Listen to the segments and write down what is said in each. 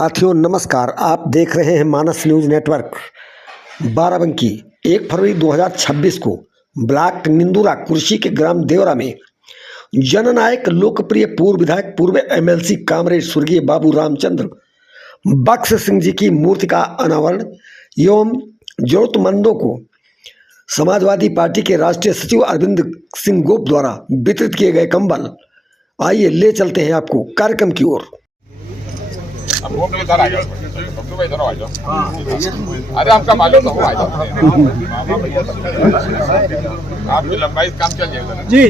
साथियों नमस्कार। आप देख रहे हैं मानस न्यूज नेटवर्क। बाराबंकी 1 फरवरी 2026 को ब्लॉक निंदुरा कुर्सी के ग्राम देवरा में जननायक लोकप्रिय पूर्व विधायक पूर्व एमएलसी कामरेड स्वर्गीय बाबू रामचंद्र बख्श सिंह जी की मूर्ति का अनावरण एवं जरूरतमंदों को समाजवादी पार्टी के राष्ट्रीय सचिव अरविंद सिंह गोप द्वारा वितरित किए गए कंबल। आइए ले चलते हैं आपको कार्यक्रम की ओर। अरे आपका मालूम तो आ जाओ, आपकी लंबाई काम चल जाएगा जी।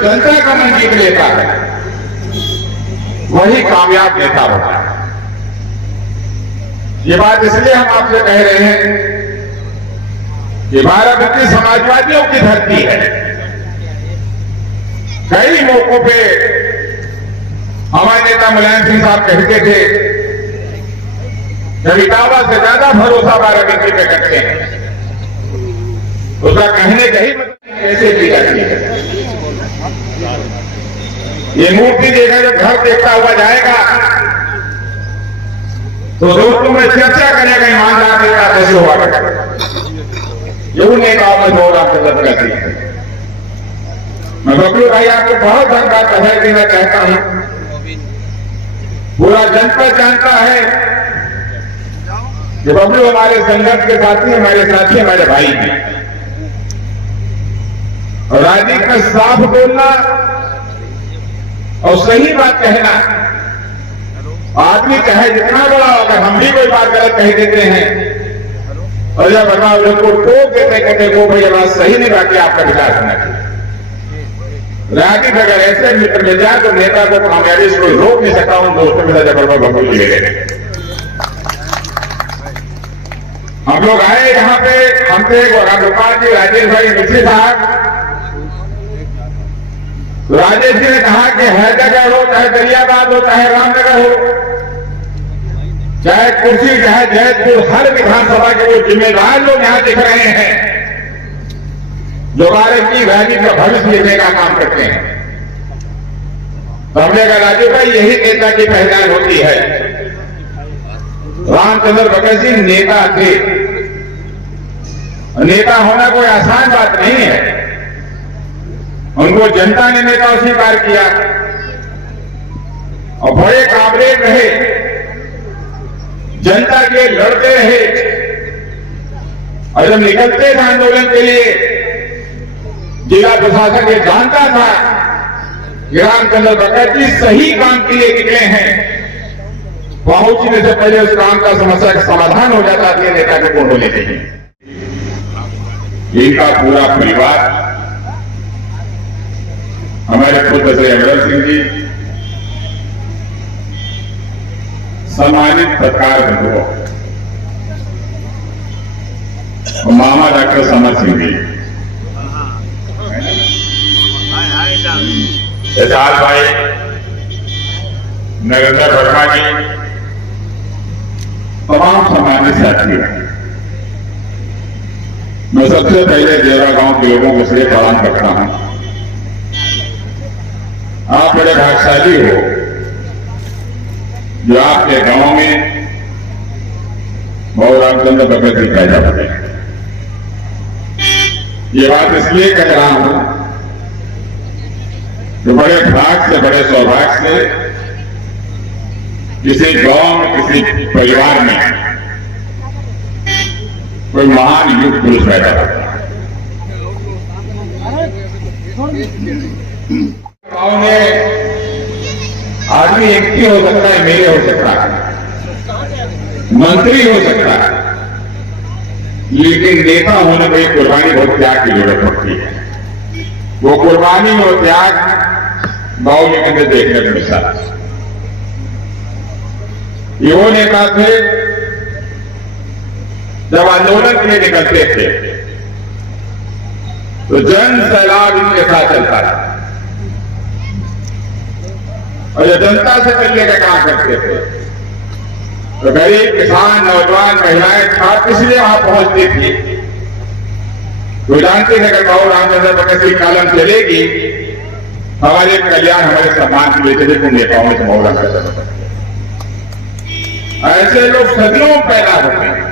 जनता का मन जीत लेता है, वही कामयाब नेता होता है। ये बात इसलिए हम आपसे कह रहे हैं कि बाराबंकी समाजवादियों की धरती है। कई मौकों पे हमारे नेता मुलायम सिंह साहब कहते थे जब इटावा से ज्यादा भरोसा बाराबंकी पे करते हैं, उसका कहने का ही मतलब कैसे की जाती है। ये मूर्ति देखा जब घर देखता हुआ जाएगा तो दोस्तों में चर्चा करेगा ईमानदार नेता कैसे हुआ करता। ये उन नेताओं में बहुत आपको करती है। मैं बबलू भाई आपको बहुत धन्यवाद बधाई देना चाहता हूं। पूरा जनपद जानता है कि बबलू हमारे संगठन के साथी, हमारे साथी, हमारे भाई हैं। और राजनीति में साफ बोलना और सही बात कहना, आदमी चाहे जितना बड़ा होगा, हम भी कोई बात गलत कह देते हैं और जब भगवान को टोक देते कहते को भाई बात सही नहीं, बाकी आपका विचार करना चाहिए। राजनीति अगर ऐसे मित्र मिल जाए तो नेता को कामयाबी से कोई रोक नहीं सकता। उन दोस्तों में बबलू ले लेंगे। हम लोग आए यहाँ पे, हमसे गोपाल जी, राजेश भाई मिश्री साहब, राजेश जी ने कहा कि हैदराबाद हो, चाहे दरियाबाद हो, चाहे रामनगर हो, चाहे कुर्सी, चाहे जैतपुर, हर विधानसभा के वो जिम्मेदार लोग यहाँ दिख रहे हैं जो भारत की राजनीति का भविष्य लेने का काम करते हैं। तो हमने कहा राजू भाई यही नेता की पहचान होती है। रामचंद्र बख्श जी नेता थे। नेता होना कोई आसान बात नहीं है। उनको जनता ने नेता स्वीकार किया और बड़े कामरेड रहे, जनता के लड़ते रहे। और जब निकलते थे आंदोलन के लिए, जिला प्रशासन ये जानता था कि रामचंद्र बख्श जी सही काम के लिए निकले हैं। पहुंचने से पहले उस काम का समस्या का समाधान हो जाता था। नेता के फोटो लेते हैं। इनका पूरा परिवार, हमारे पुत्र श्री अमर सिंह जी, सम्मानित पत्रकार बंधुओं, मामा डॉक्टर समर सिंह जी, एजाज भाई, नरेंद्र वर्मा जी, तमाम सम्मानित साथी हैं। मैं सबसे पहले देवरा गांव के लोगों को इसलिए प्रणाम करता हूं। आप बड़े भाग्यशाली हो जो आपके गांव में बाबू रामचंद्र बख्श जी पैदा हुए। ये बात इसलिए कह रहा हूं जो बड़े भाग से, बड़े सौभाग्य से किसी गांव में, किसी परिवार में कोई महान युग पुरुष पैदा होता है। गांव में आदमी एक ही हो सकता है, मेरे हो सकता है, मंत्री हो सकता है, लेकिन नेता होने में कुर्बानी बहुत त्याग की जरूरत पड़ती है। वो कुर्बानी और त्याग गांव के अंदर देखने को मिलता है। ये वो नेता थे जब आंदोलन के लिए निकलते थे तो जन सैलाब इनके साथ चलता था और जब जनता से मिलने का काम करते थे तो गरीब, किसान, नौजवान, महिलाएं, छात्र इसलिए वहां पहुंचती थी। तो जानते थे अगर बाबू रामचंद्र बख्श की कलम चलेगी हमारे कल्याण, हमारे सम्मान के लिए चले तुम नेताओं में मौला कर। ऐसे लोग सदियों पैदा होते हैं।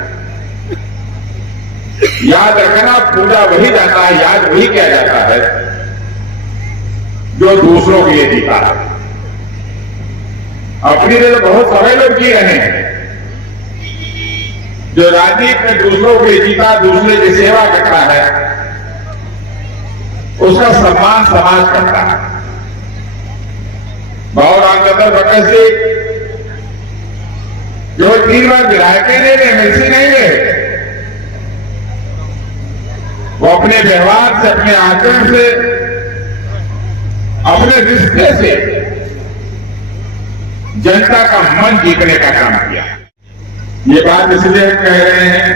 याद रखना, पूजा वही जाता है, याद वही किया जाता है जो दूसरों के लिए जीता है। अपनी लिए तो बहुत सारे लोग जी रहे हैं। जो राजनीति में दूसरों के लिए जीता, दूसरे की सेवा करता है, उसका सम्मान समाज करता है। बाबू रामचंद्र भगत जी जो 3 बार विधायक नहीं रहे, एमएलसी नहीं रहे, वो अपने व्यवहार से, अपने आचरण से, अपने रिश्ते से जनता का मन जीतने का काम किया। ये बात इसलिए कह रहे हैं,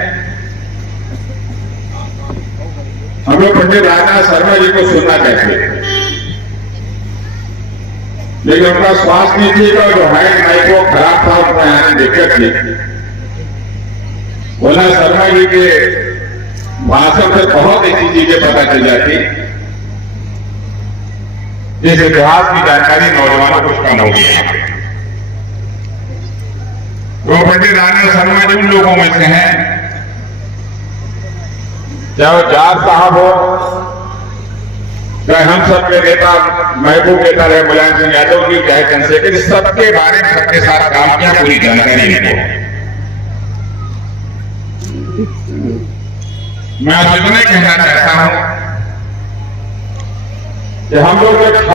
हम लोग पंडित रामनाथ शर्मा जी को सुनना चाहते थे, लेकिन उनका स्वास्थ्य नहीं ठीक और जो हाइट माइक वो खराब था, उसमें आने दिक्कत थी। बोला शर्मा जी के भाषण से बहुत ऐसी चीजें पता चल जाती, इस इतिहास की जानकारी नौजवानों को कम हो गई। वो पंडित रामनाथ शर्मा जी उन लोगों में से हैं, चाहे वो जाट साहब हो, चाहे हम सबके नेता महबूब नेता रहे मुलायम सिंह यादव जी, चाहे चंद्रशेखर, सबके बारे में सबके साथ काम किया, पूरी जानकारी है। मैं आज इतना कहना चाहता हूं कि हम लोग जो